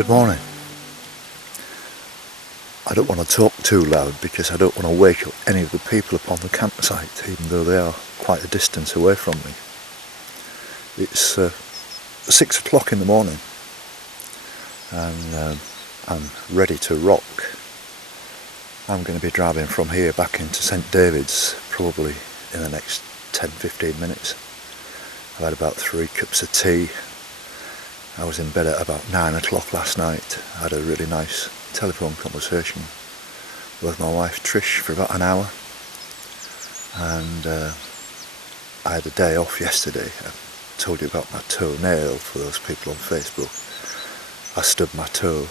Good morning. I don't want to talk too loud because I don't want to wake up any of the people upon the campsite, even though they are quite a distance away from me. It's 6 o'clock in the morning and I'm ready to rock. I'm going to be driving from here back into St David's probably in the next 10-15 minutes. I've had about 3 cups of tea. I was in bed at about 9 o'clock last night. I had a really nice telephone conversation with my wife Trish for about an hour, and I had a day off yesterday. I told you about my toenail for those people on Facebook. I stubbed my toe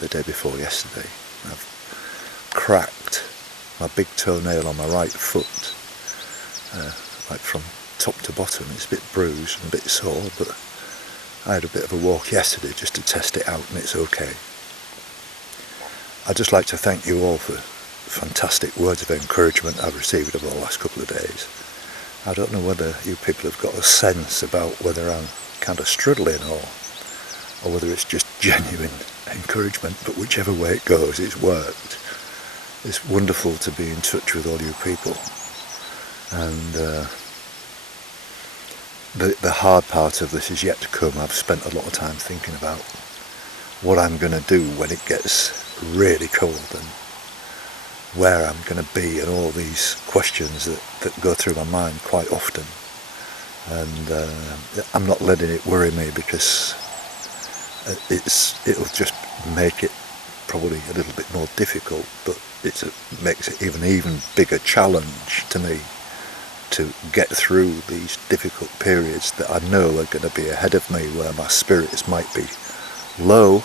the day before yesterday. I've cracked my big toenail on my right foot, like from top to bottom. It's a bit bruised and a bit sore, but I had a bit of a walk yesterday just to test it out, and it's okay. I'd just like to thank you all for fantastic words of encouragement I've received over the last couple of days. I don't know whether you people have got a sense about whether I'm kind of struggling or whether it's just genuine encouragement, but whichever way it goes, it's worked. It's wonderful to be in touch with all you people, and the hard part of this is yet to come. I've spent a lot of time thinking about what I'm going to do when it gets really cold and where I'm going to be, and all these questions that go through my mind quite often. And I'm not letting it worry me, because it'll just make it probably a little bit more difficult, but it makes it even bigger challenge to me to get through these difficult periods that I know are going to be ahead of me, where my spirits might be low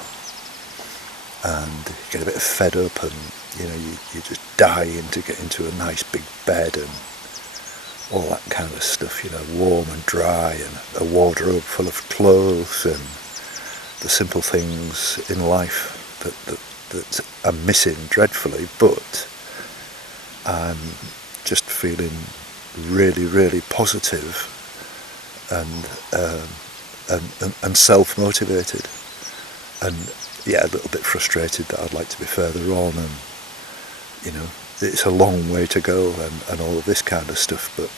and get a bit fed up, and you just dying to get into a nice big bed and all that kind of stuff, warm and dry, and a wardrobe full of clothes, and the simple things in life that I'm missing dreadfully. But I'm just feeling really, really positive and self-motivated, and a little bit frustrated that I'd like to be further on, and it's a long way to go, and all of this kind of stuff. But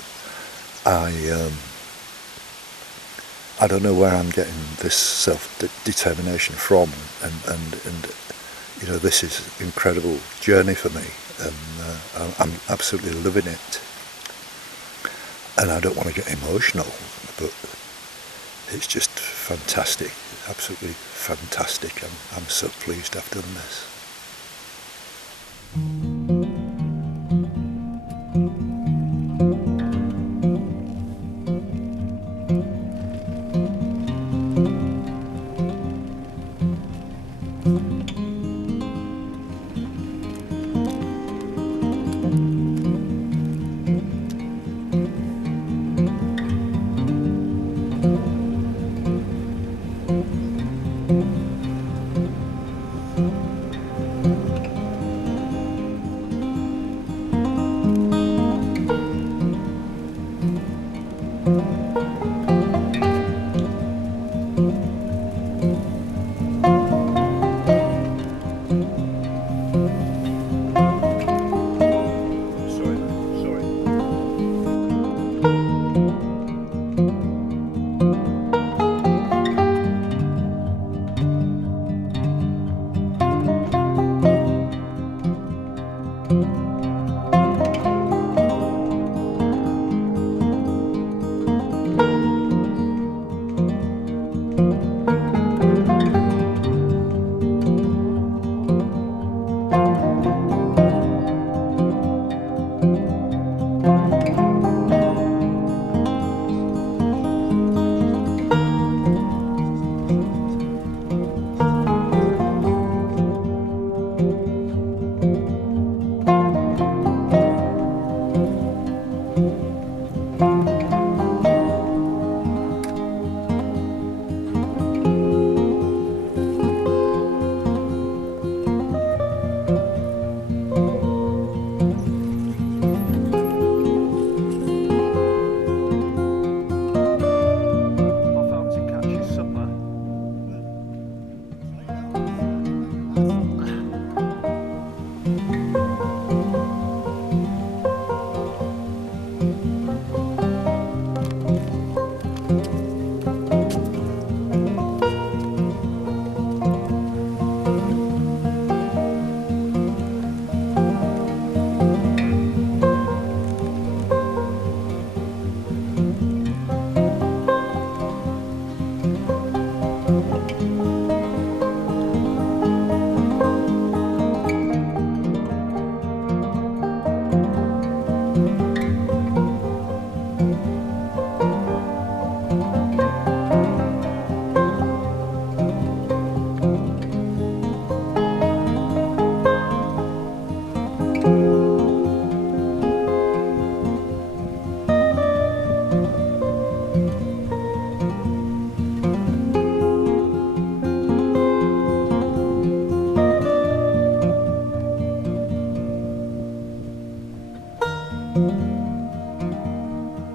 I don't know where I'm getting this self-determination from, and this is an incredible journey for me, and I'm absolutely loving it. And I don't want to get emotional, but it's just fantastic, absolutely fantastic. I'm so pleased I've done this.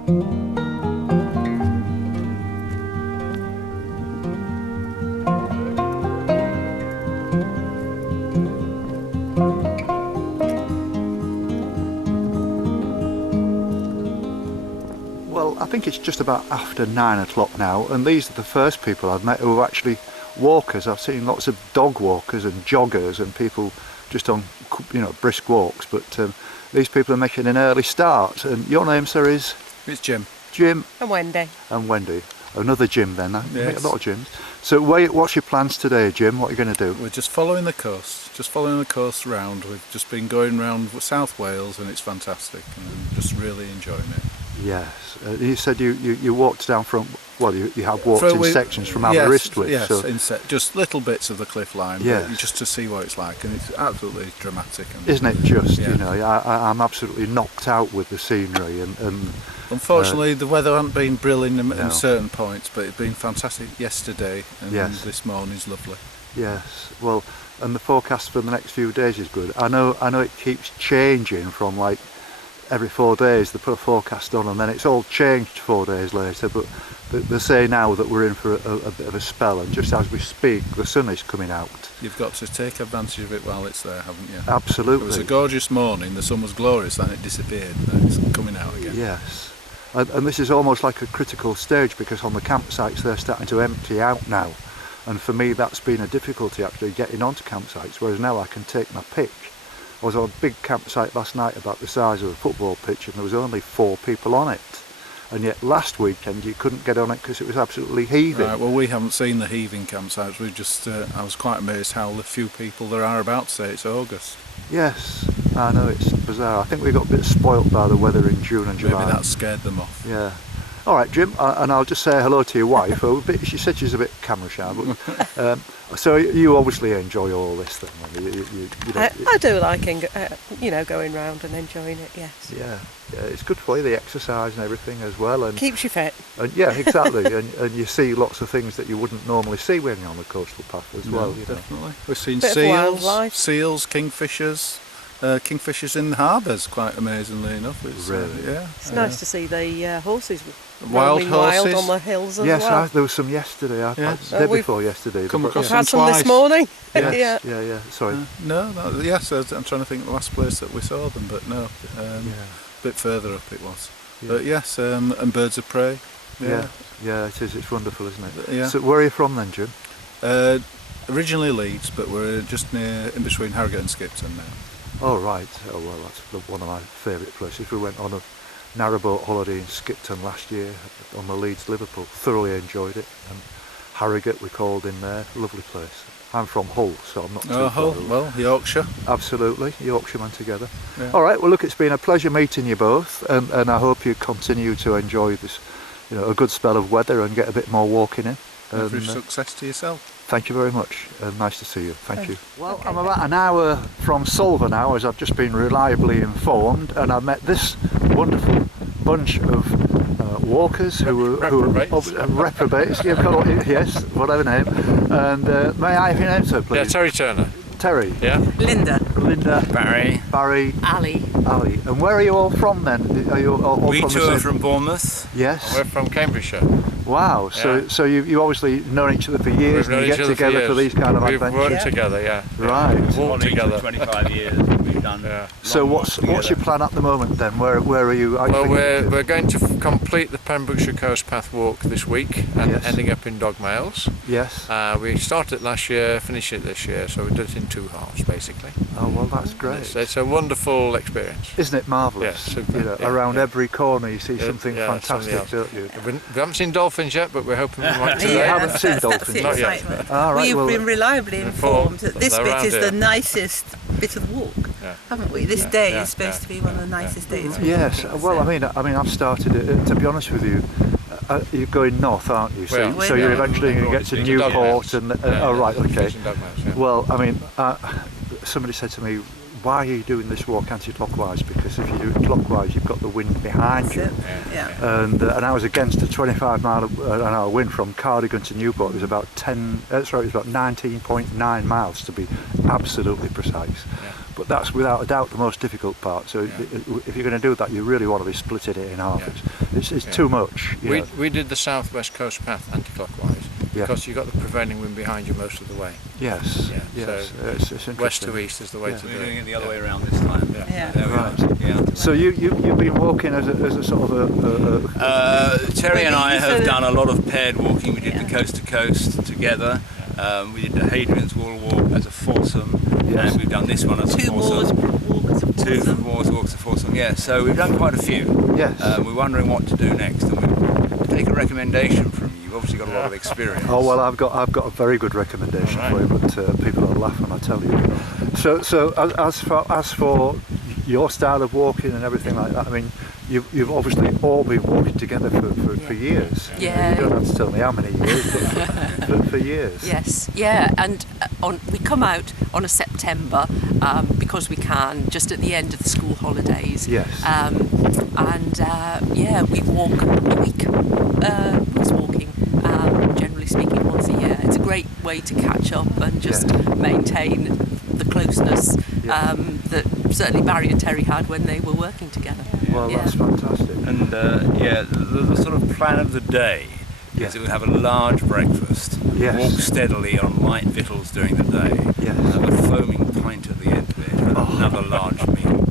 Well, I think it's just about after 9 o'clock now, and these are the first people I've met who are actually walkers. I've seen lots of dog walkers and joggers and people just on, you know, brisk walks, but these people are making an early start. And your name, sir, is? It's Jim. Jim. And Wendy. And Wendy. Another Jim then. Yes. A lot of Jims. So what's your plans today, Jim? What are you going to do? We're just following the coast round. We've just been going round South Wales and it's fantastic and I'm just really enjoying it. Yes. You said you walked down from, well, you have walked in sections from Aberystwyth. Yes, so. just little bits of the cliff line, yes. But just to see what it's like, and it's absolutely dramatic. And, isn't it just, yeah. You know, I'm absolutely knocked out with the scenery. And unfortunately, the weather hasn't been brilliant no. in certain points, but it's been fantastic yesterday, and yes. this morning's lovely. Yes, well, and the forecast for the next few days is good. I know it keeps changing from like every 4 days they put a forecast on and then it's all changed 4 days later, but they say now that we're in for a bit of a spell, and just as we speak the sun is coming out. You've got to take advantage of it while it's there, haven't you? Absolutely. It was a gorgeous morning, the sun was glorious, then it disappeared, and it's coming out again. Yes, and this is almost like a critical stage because on the campsites they're starting to empty out now, and for me that's been a difficulty actually getting onto campsites, whereas now I can take my pick. I was on a big campsite last night about the size of a football pitch and there was only 4 people on it, and yet last weekend you couldn't get on it because it was absolutely heaving. Right, well, we haven't seen the heaving campsites. We've just I was quite amazed how few people there are about today. It's August. Yes, I know, it's bizarre. I think we got a bit spoilt by the weather in June and July. Maybe that scared them off. Yeah. All right, Jim, and I'll just say hello to your wife. She said she's a bit camera shy, but so you obviously enjoy all this then. I do like going round and enjoying it. Yes. Yeah, it's good for you, the exercise and everything as well, and keeps you fit. And yeah, exactly, and you see lots of things that you wouldn't normally see when you're on the coastal path as well. You know. Definitely, we've seen seals, kingfishers. Kingfishers in the harbours, quite amazingly enough. It's, really? It's nice to see the horses wild on the hills as well. Yes, there was some yesterday. Day before yesterday. Come across had some this morning. Yes, yeah. Sorry. Yes, I'm trying to think of the last place that we saw them, but no, a bit further up it was. Yeah. But yes, and birds of prey. Yeah, it is. It's wonderful, isn't it? Yeah. So where are you from then, Jim? Originally Leeds, but we're just in between Harrogate and Skipton now. Oh right, oh well, that's one of my favourite places. We went on a narrowboat holiday in Skipton last year on the Leeds-Liverpool, thoroughly enjoyed it, and Harrogate we called in there, lovely place. I'm from Hull, so I'm not too far Hull, away. well, Yorkshire. Absolutely, Yorkshiremen together. Yeah. All right, well look, it's been a pleasure meeting you both, and I hope you continue to enjoy this, a good spell of weather and get a bit more walking in. Every success to yourself. Thank you very much. Nice to see you. Thank you. Well, I'm about an hour from Solva now, as I've just been reliably informed, and I've met this wonderful bunch of walkers who are reprobates. Yes, whatever name. And may I have your name, sir, please? Yeah, Terry Turner. Terry. Yeah. Linda. Barry. Ali. And where are you all from then? Are you all we from two the same... are from Bournemouth. Yes. And we're from Cambridgeshire. Wow. Yeah. So you obviously known each other for years, and you get together for these kind of adventures. We've worked together, yeah. Right. We've walked together. 25 years we've done. Yeah. So what's your plan at the moment then? Where are you? Well, we're going to complete the Pembrokeshire Coast Path walk this week, and ending up in Dogmails. Yes. We started last year, finished it this year, so we did it in 2 halves basically. Oh well, that's great. It's a wonderful experience. Isn't it marvellous? Yes, super. Around every corner you see something fantastic, don't you? We haven't seen dolphins yet, but we're hoping we might today. You haven't seen dolphins? Not yet. We've been reliably informed that this bit is the nicest bit of the walk, haven't we? This day is supposed to be one of the nicest days. Yes. Well, I mean, I've started it. To be honest with you, you're going north, aren't you? So you're eventually going to get to Newport, and oh right, okay. Well, I mean, somebody said to me, why are you doing this walk anti-clockwise? Because if you do it clockwise, you've got the wind behind you. And I was against a 25 mile an hour wind from Cardigan to Newport. It was about 19.9 miles to be absolutely precise. But that's without a doubt the most difficult part. So if you're going to do that, you really want to be splitting it in half. It's too much. We did the southwest coast path anti-clockwise because you got the prevailing wind behind you most of the way. Yes. So it's west to east is the way to do it. We're doing it the other way around this time. Right. So you've been walking as a sort of a Terry and I have done a lot of paired walking. We did the coast to coast together. We did the Hadrian's Wall walk as a foursome, and we've done this one as a foursome. Two Moors walks as a foursome. Yeah, so we've done quite a few. Yes. We're wondering what to do next, and we take a recommendation from you. You've obviously got a lot of experience. Oh well, I've got a very good recommendation for you, but people will laugh when I tell you. So as for your style of walking and everything like that, I mean, you've obviously all been walking together for years. Yeah. You don't have to tell me how many years, but for years. Yes, yeah, and we come out on a September because we can, just at the end of the school holidays. Yes. We walk a week. Was walking, generally speaking, once a year. It's a great way to catch up and just maintain the closeness that certainly Barry and Terry had when they were working together. Well, that's fantastic. And the sort of plan of the day is that we have a large breakfast, walk steadily on light victuals during the day, have a foaming pint at the end of it, and another large meal.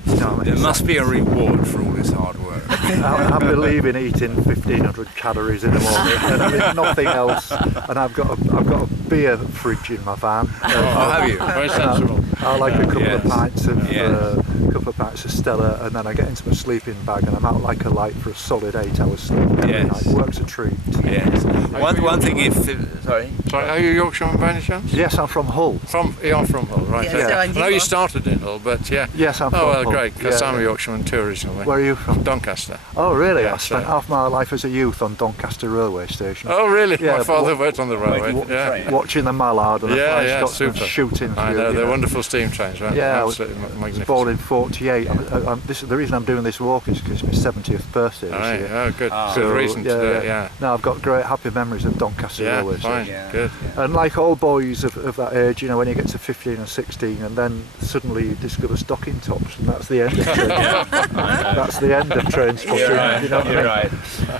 There must be a reward for all this hard work. I believe in eating 1,500 calories in the morning, and having nothing else. And I've got a beer fridge in my van. Have you? Very sensible. I like a couple of pints of Stella, and then I get into my sleeping bag, and I'm out like a light for a solid 8 hours sleep every night. Works a treat. Yes. One thing, sorry, are you Yorkshireman by any chance? Yes, I'm from Hull. You're from Hull, right? I know you started in Hull, but Yes, I'm from Hull. Oh, well, great, because I'm a Yorkshireman too originally. Where are you from? Doncaster. Oh, really? Yeah, I spent half my life as a youth on Doncaster railway station. Oh, really? Yeah, my father worked on the railway. Watching the Mallard and the Scotsman shooting through. I know, they're wonderful steam trains, right? Yeah, absolutely magnificent. I was born in 48. The reason I'm doing this walk is because it's my 70th birthday this year. Oh, good. Good reason to do it, No, I've got great happy memories of Doncaster railway station. Fine, good. And like all boys of that age, you know, when you get to 15 and 16, and then suddenly you discover stocking tops, and that's the end of train. That's the end of train spotting. You know what I mean? Right.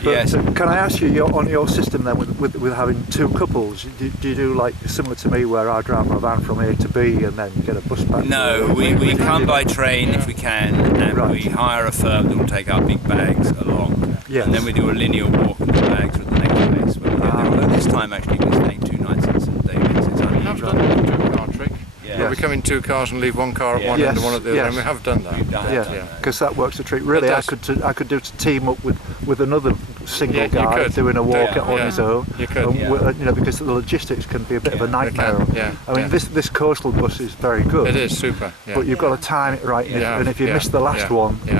But can I ask you, on your system then, with having two couples, do you do like similar to me, where I drive my van from A to B and then get a bus back? No, we come by train if we can, and we hire a firm that will take our big bags along. Yes. And then we do a linear walk, and the bags are at the next place when we get there. Although this time actually we're staying 2 nights in St David's. It's We have done the 2-car trick. Yeah. We come in 2 cars and leave 1 car at one end and one at the other, and we have done that. Because that works a treat. Really, I could do to team up with another single guy doing a walk on his own. You could. You know, because the logistics can be a bit of a nightmare. I mean, this coastal bus is very good. It is super. Yeah. But you've got to time it right, and if you miss the last one, you've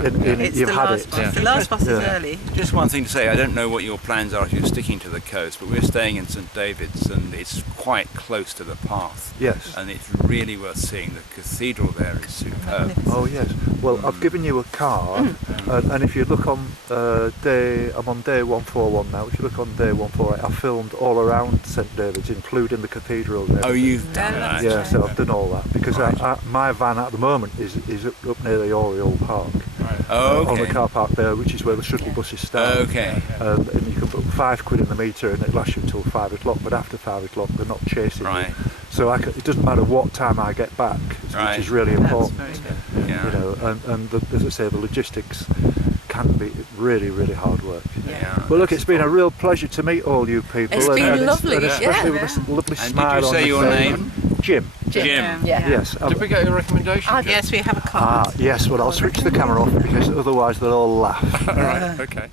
had it. The last bus is early. Just one thing to say, I don't know what your plans are if you're sticking to the coast, but we're staying in St David's, and it's quite close to the path. Yes. And it's really worth seeing. The cathedral there is superb. Oh yes. Well, I've given you a card, and if you look on I'm on day 141 now. If you look on day 148, I filmed all around St David's, including the cathedral there. Oh, you've done that? Yeah, so I've done all that because my van at the moment is up near the Oriole Park. On the car park there, which is where the shuttle buses start. Okay. And you can put £5 in the meter, and it lasts you until 5 o'clock. But after 5 o'clock, they're not chasing you. So it doesn't matter what time I get back, which is really important. That's You know, and as I say, the logistics can be really, really hard work. Well, look, it's been a real pleasure to meet all you people. It's been lovely, and especially with this lovely smile on did you say your your face. name? Jim. Jim. Yes. Did we get your recommendation? Yes, we have a card. Yes, well, I'll switch the camera off because otherwise they'll all laugh. All right, okay.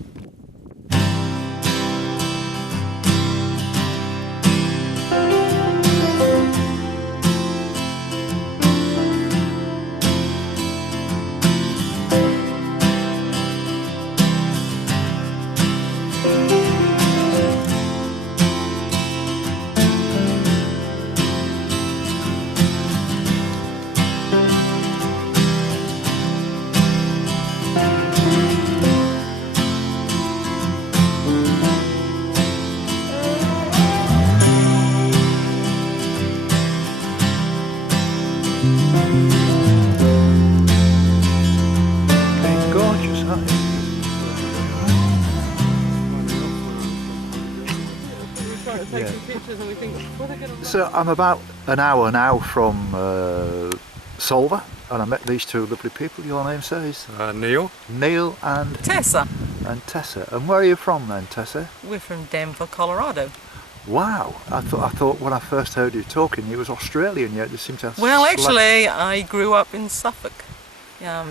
take some pictures and we think, what are they going to So I'm about an hour now from Solva, and I met these two lovely people. Your name says? Neil. Neil and Tessa. And Tessa. And where are you from then, Tessa? We're from Denver, Colorado. Wow, I thought when I first heard you talking, you was Australian. Yet you seem to have. Well, actually, I grew up in Suffolk,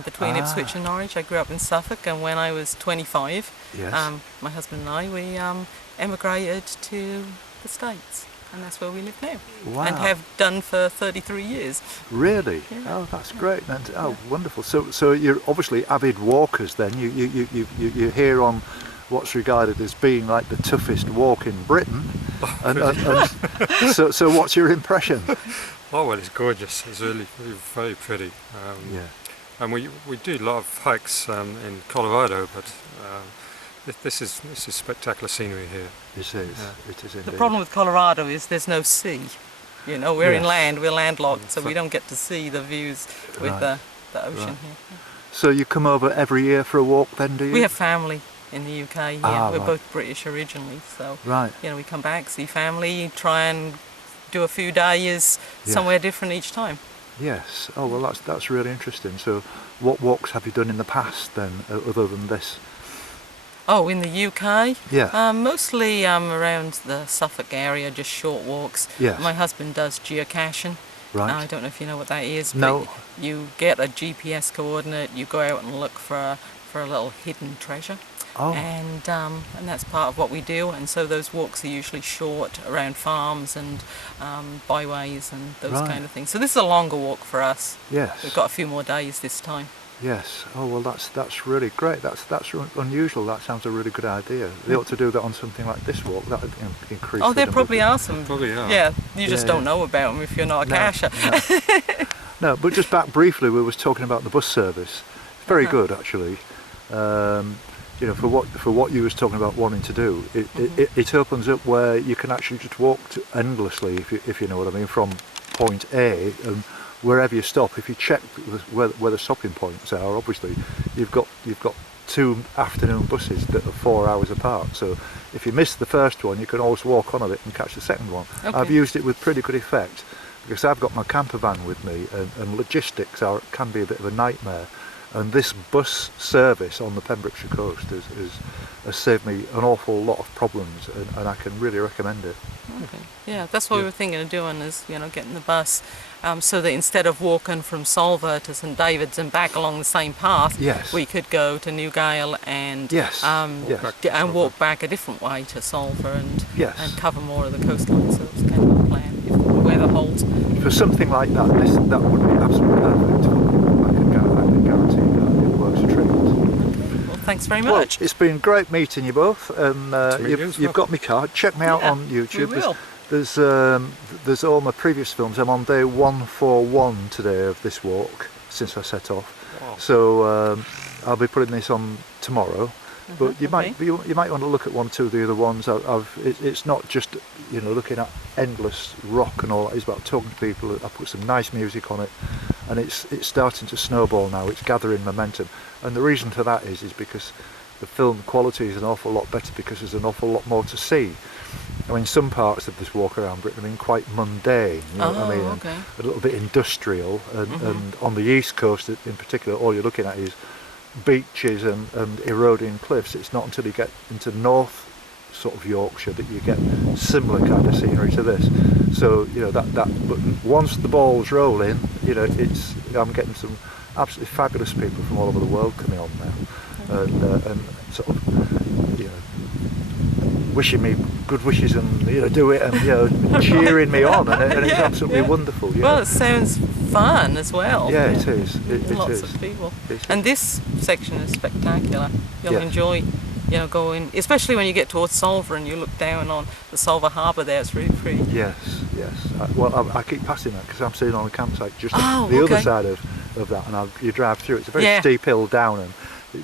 between Ipswich and Norwich. I grew up in Suffolk, and when I was 25, Yes. my husband and I, we emigrated to the States, and that's where we live now, Wow. and have done for 33 years. Really? Yeah. Oh, that's great. And wonderful. So you're obviously avid walkers then. You're here on what's regarded as being like the toughest walk in Britain. So what's your impression? Oh well, it's gorgeous. It's really very pretty. Yeah. And we do a lot of hikes in Colorado, but this is spectacular scenery here. It is. Yeah. It is indeed. The problem with Colorado is there's no sea. You know, we're Yes. inland, we're landlocked, so we don't get to see the views with Right. the ocean Right. here. So you come over every year for a walk then, do you? We have family in the UK. Yeah, Ah, we're right. both British originally, so Right. you know we come back, see family, try and do a few days Yeah. somewhere different each time. Yes. Oh well, that's really interesting. So, what walks have you done in the past then, other than this? Oh, in the UK, Yeah. mostly around the Suffolk area, just short walks. Yes. My husband does geocaching. Right. I don't know if you know what that is. No. But you get a GPS coordinate, you go out and look for a little hidden treasure. Oh. And that's part of what we do. And so those walks are usually short, around farms and byways and those Right. kind of things. So this is a longer walk for us. Yes. We've got a few more days this time. Yes. Oh well, that's really great. That's unusual. That sounds a really good idea. They ought to do that on something like this walk. That would increase. Oh, the there number probably of are some. Probably are. Yeah, you just Yeah, don't know about them if you're not a No, cacher. No, but just back briefly, we was talking about the bus service. It's very Uh-huh. good actually. You know, for what you was talking about wanting to do, it opens up where you can actually just walk endlessly, if you know what I mean, from point A and wherever you stop. If you check where the stopping points are, obviously you've got 2 afternoon buses that are 4 hours apart. So if you miss the first one, you can always walk on of it and catch the second one. Okay. I've used it with pretty good effect because I've got my camper van with me, and logistics can be a bit of a nightmare. And this bus service on the Pembrokeshire coast has saved me an awful lot of problems, and I can really recommend it. Okay. Yeah, that's what Yeah. we were thinking of doing, is getting the bus, so that instead of walking from Solva to St David's and back along the same path, Yes. we could go to Newgale and Yes. Yes. and walk back a different way to Solva and Yes. cover more of the coastline. So it's kind of our plan if the weather holds. For something like that, that would be absolutely perfect. I can guarantee that it works a treat. Well, thanks very Well, much. it's been great meeting you both, and meet you as you've well. got my card. Check me out Yeah, on YouTube. we will. There's all my previous films. I'm on day 141 today of this walk since I set off. Wow. So I'll be putting this on tomorrow. But you okay. might want to look at 1 or 2 of the other ones. It's not just looking at endless rock and all that. It's about talking to people. I put some nice music on it, and it's starting to snowball now. It's gathering momentum, and the reason for that is because the film quality is an awful lot better because there's an awful lot more to see. I mean, some parts of this walk around Britain have been quite mundane, you know what I mean, and okay. a little bit industrial, and on the east coast in particular, all you're looking at is beaches and eroding cliffs. It's not until you get into north sort of Yorkshire that you get similar kind of scenery to this. So that but once the ball's rolling, I'm getting some absolutely fabulous people from all over the world coming on now, and sort of wishing me good wishes and do it and cheering me on, and it's absolutely wonderful. Well, it sounds fun as well. Yeah, it is. It Lots is. of people. It And this section is spectacular. You'll Yeah. enjoy, going, especially when you get towards Solva and you look down on the Solva harbour there. It's really pretty. Yes. I keep passing that because I'm sitting on a campsite just Oh, on the other okay. side of that, and you drive through. It's a very Yeah. steep hill down, and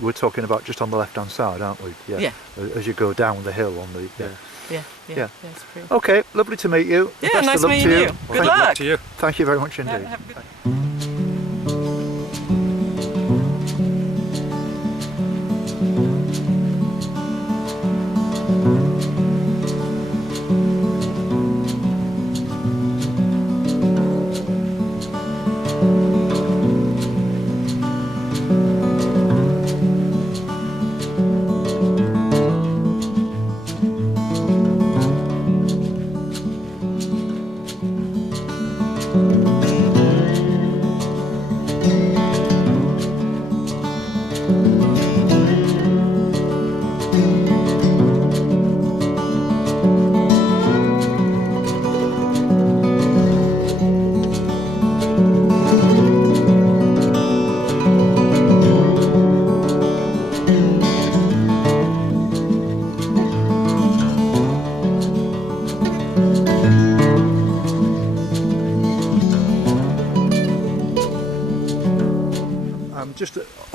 we're talking about just on the left-hand side, aren't we? Yeah. As you go down the hill on the. Yeah. Yeah. It's pretty. Okay, lovely to meet you. Yeah, Best nice of luck meeting to you. Thank- Good luck. To you. Thank you very much indeed. Have a good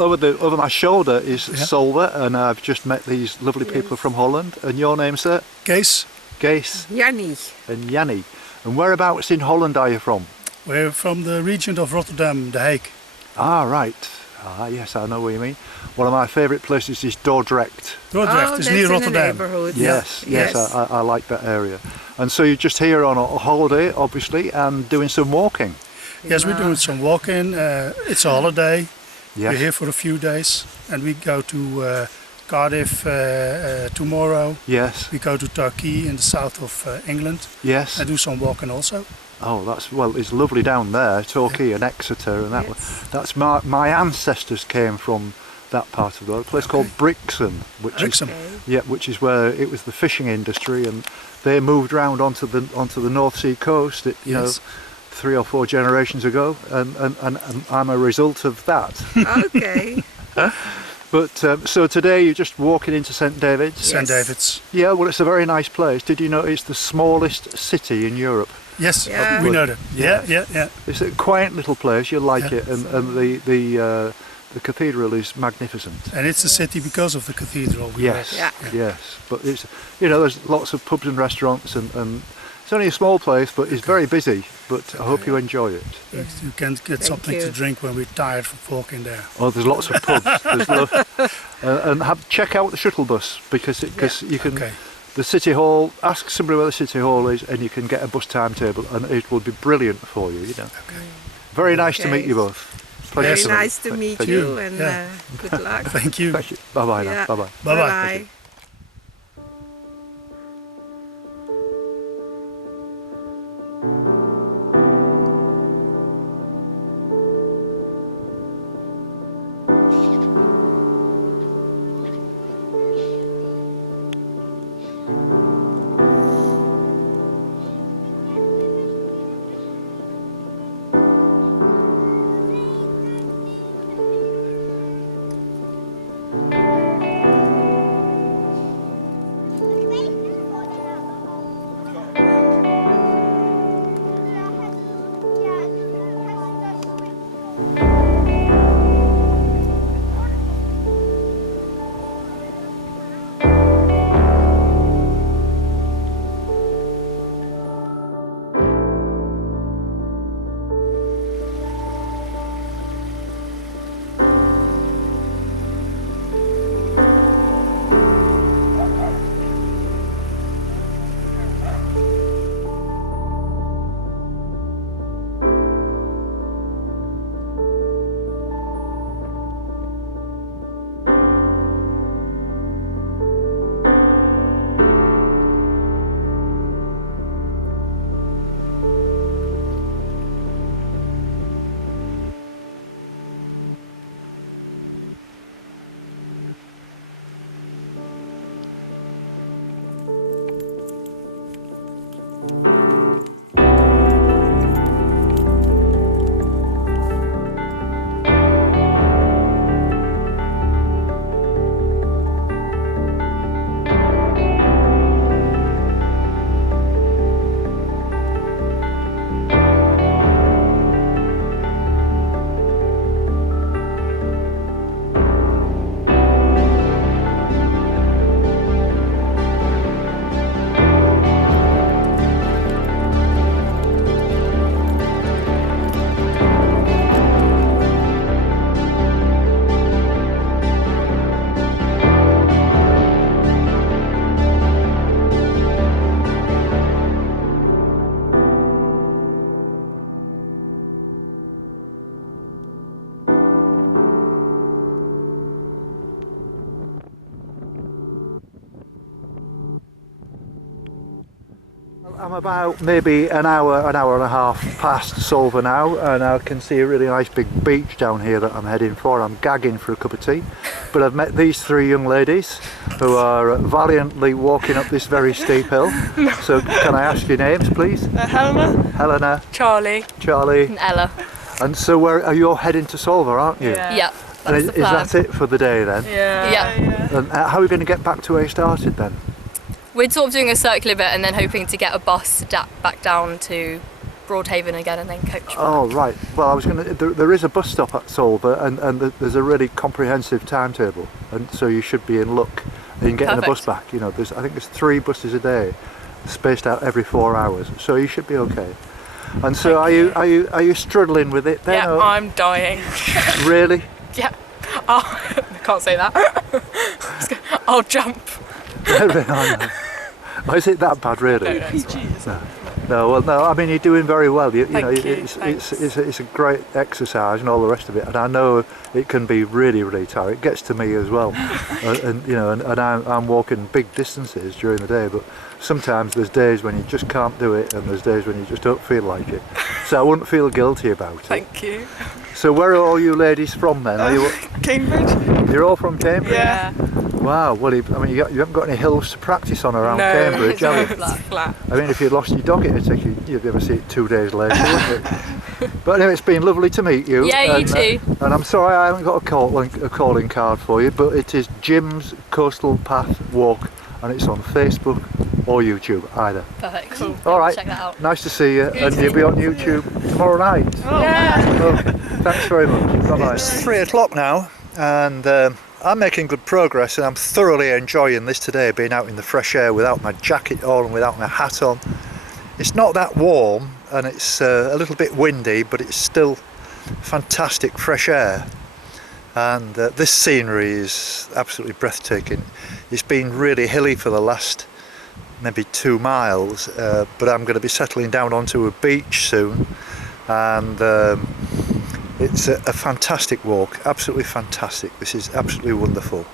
over my shoulder is Solver, and I've just met these lovely people from Holland. And your name, sir? Kees. Kees. Jannie. And Jannie. And whereabouts in Holland are you from? We're from the region of Rotterdam, The Hague. Ah, right. Ah, yes, I know what you mean. One of my favourite places is Dordrecht. Dordrecht is near Rotterdam. Yes, I like that area. And so you're just here on a holiday, obviously, and doing some walking. Yes, we're doing some walking. It's a holiday. Yes. We're here for a few days, and we go to Cardiff tomorrow. Yes. We go to Turkey in the south of England. Yes. And do some walking also. Oh, it's lovely down there, Torquay and Exeter, and that's my ancestors came from that part of the world, a place called Brixham, which is where it was the fishing industry, and they moved round onto the North Sea coast, you know, 3 or 4 generations ago, and I'm a result of that. Okay. But so today you're just walking into St David's. St David's. Yeah, well, it's a very nice place. Did you know it's the smallest city in Europe? Yes, we know that. Yeah. It's a quiet little place. You'll like it, and the cathedral is magnificent. And it's a city because of the cathedral. Yes. But it's, you know, there's lots of pubs and restaurants, and it's only a small place, but it's very busy. But I hope you enjoy it. You can get something to drink when we're tired from walking there. Oh, there's lots of pubs. And check out the shuttle bus because you can. Okay. The City Hall, ask somebody where the City Hall is, and you can get a bus timetable, and it will be brilliant for you, you know. Okay. Very nice to meet you both. Very nice to meet you, and good luck. Thank you. Bye-bye now. Bye-bye. Bye-bye. I'm about maybe an hour and a half past Solver now, and I can see a really nice big beach down here that I'm heading for. I'm gagging for a cup of tea, but I've met these 3 young ladies who are valiantly walking up this very steep hill. So can I ask your names, please? Helena. Charlie. And Ella. And so where are you heading to Solver, aren't you? Yeah. That's the plan. Is that it for the day then? Yeah. And how are we going to get back to where you started then? We're sort of doing a circular bit and then hoping to get a bus back down to Broadhaven again and then coach back. Oh right. Well, I was going to. There is a bus stop at Solva, and there's a really comprehensive timetable, and so you should be in luck in getting a bus back. You know, I think there's 3 buses a day, spaced out every 4 hours, so you should be okay. And so, are you struggling with it then? Yeah, I'm dying. Really? Yeah. I can't say that. I'll jump. Oh, is it that bad, really? No, it's right. No, well, no. I mean, you're doing very well. You know, Thank you. it's a great exercise and all the rest of it. And I know it can be really, really tiring. It gets to me as well. and you know, and I'm walking big distances during the day. But sometimes there's days when you just can't do it, and there's days when you just don't feel like it. So I wouldn't feel guilty about it. Thank you. So where are all you ladies from then? Are you? Cambridge. You're all from Cambridge. Yeah. Wow, well, I mean, you haven't got any hills to practice on around Cambridge, have you? It's flat. I mean, if you lost your dog, it'd take you'd ever see it 2 days later, wouldn't it? But anyway, it's been lovely to meet you. Yeah, you too. And I'm sorry I haven't got a calling card for you, but it is Jim's Coastal Path Walk, and it's on Facebook or YouTube, either. Perfect. Cool. All right. Check that out. Nice to see you, and you'll be on YouTube tomorrow night. Oh, yeah. Well, thanks very much. Bye-bye. It's 3 o'clock now, and I'm making good progress, and I'm thoroughly enjoying this today, being out in the fresh air without my jacket on and without my hat on. It's not that warm, and it's a little bit windy, but it's still fantastic fresh air. And this scenery is absolutely breathtaking. It's been really hilly for the last maybe 2 miles, but I'm going to be settling down onto a beach soon, and it's a fantastic walk, absolutely fantastic. This is absolutely wonderful.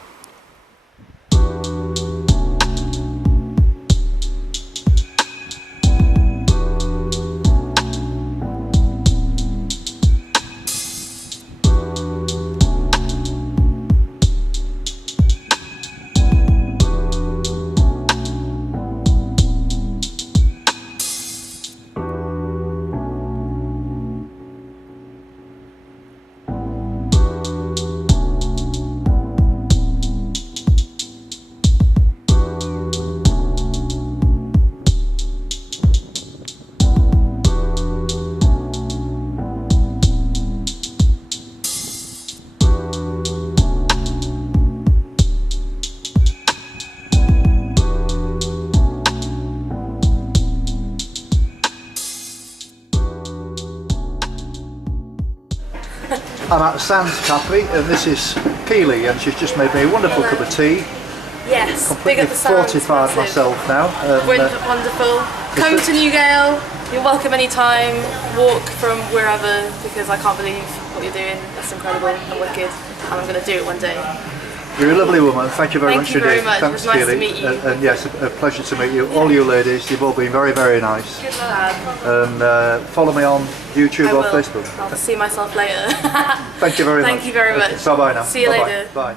I'm at Sands Cafe, and this is Keely, and she's just made me a wonderful cup of tea. Yes, Completely big up the Sands, fortified massive. myself now. And, Wonderful. Come to Newgale. You're welcome anytime. Walk from wherever, because I can't believe what you're doing. That's incredible and wicked. And I'm going to do it one day. You're a lovely woman. Thank you very much Thank you very indeed. much. Thanks, It was nice Keely. to meet you. And yes, a pleasure to meet you. All you ladies, you've all been very, very nice. Good lad. And follow me on YouTube I or will. Facebook. I'll see myself later. Thank you very much. Thank you very much. Bye bye now. See you Bye-bye. later. Bye.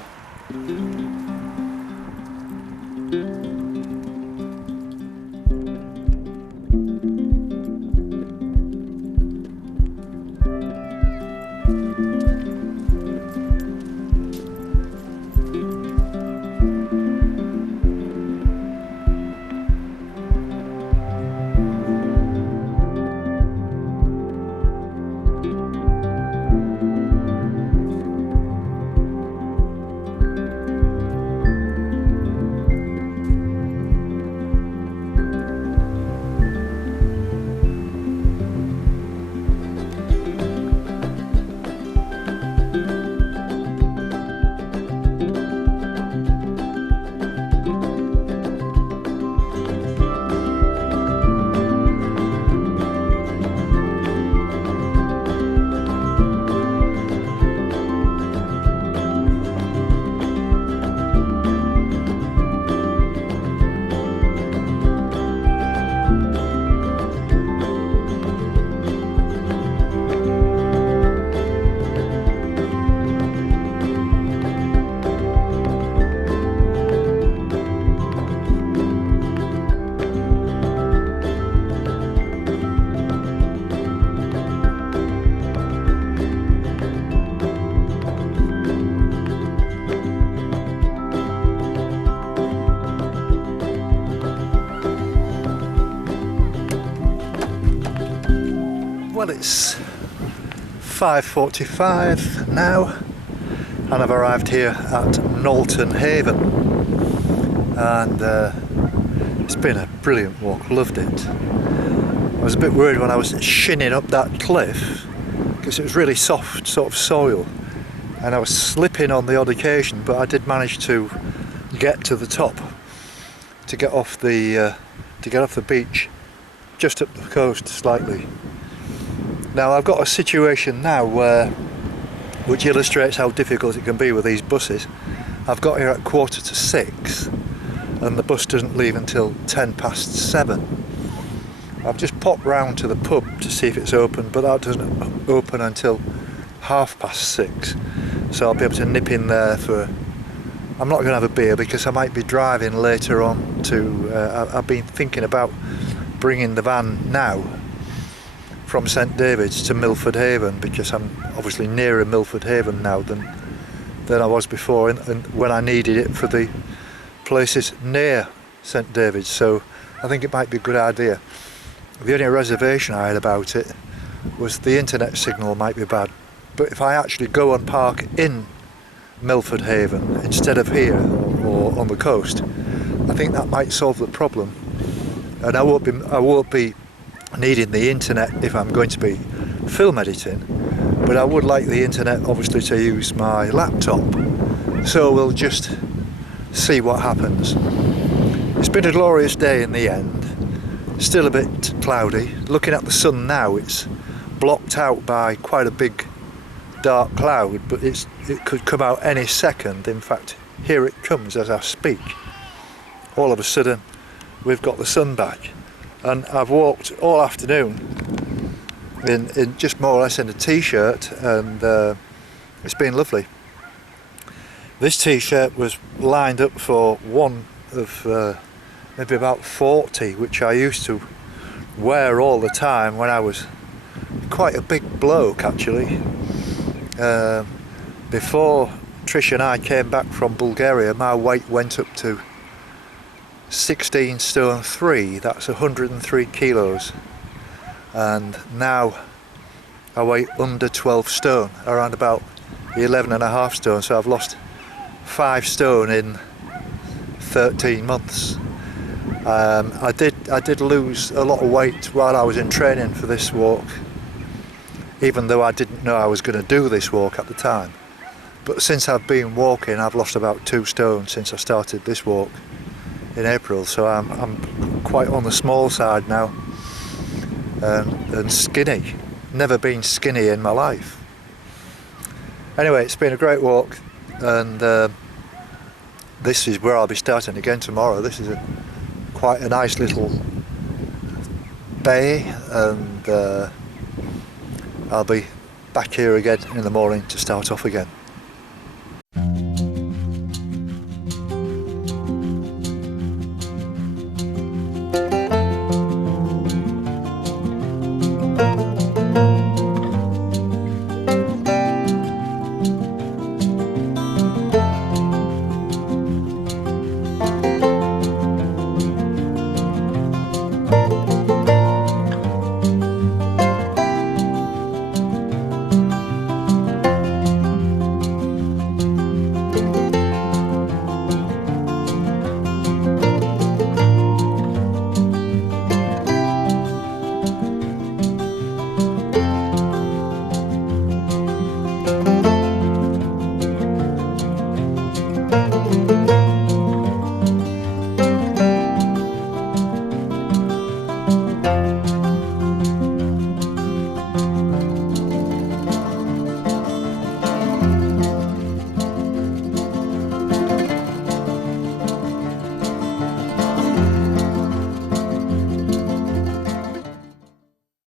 Well, it's 5:45 now, and I've arrived here at Nolton Haven, and it's been a brilliant walk, loved it. I was a bit worried when I was shinning up that cliff because it was really soft sort of soil and I was slipping on the odd occasion, but I did manage to get to the top, to get off the beach, just up the coast slightly. Now I've got a situation now which illustrates how difficult it can be with these buses. I've got here at 5:45 and the bus doesn't leave until 7:10. I've just popped round to the pub to see if it's open, but that doesn't open until 6:30. So I'll be able to nip in there for... I'm not going to have a beer because I might be driving later on to... I've been thinking about bringing the van now from St David's to Milford Haven, because I'm obviously nearer Milford Haven now than I was before, and when I needed it for the places near St David's. So I think it might be a good idea. The only reservation I had about it was the internet signal might be bad, but if I actually go and park in Milford Haven instead of here or on the coast, I think that might solve the problem, and I won't be needing the internet if I'm going to be film editing, but I would like the internet obviously to use my laptop, so we'll just see what happens. It's been a glorious day in the end. Still a bit cloudy. Looking at the sun now, it's blocked out by quite a big dark cloud, but it could come out any second. In fact, here it comes as I speak. All of a sudden we've got the sun back, and I've walked all afternoon in just more or less in a t-shirt, and it's been lovely. This t-shirt was lined up for one of maybe about 40, which I used to wear all the time when I was quite a big bloke actually. Before Trish and I came back from Bulgaria, my weight went up to 16 stone 3, that's 103 kilos, and now I weigh under 12 stone, around about 11.5 stone, so I've lost 5 stone in 13 months. I did lose a lot of weight while I was in training for this walk, even though I didn't know I was going to do this walk at the time. But since I've been walking, I've lost about 2 stone since I started this walk in April, so I'm quite on the small side now, and skinny. Never been skinny in my life. Anyway, it's been a great walk, and this is where I'll be starting again tomorrow. This is quite a nice little bay, and I'll be back here again in the morning to start off again.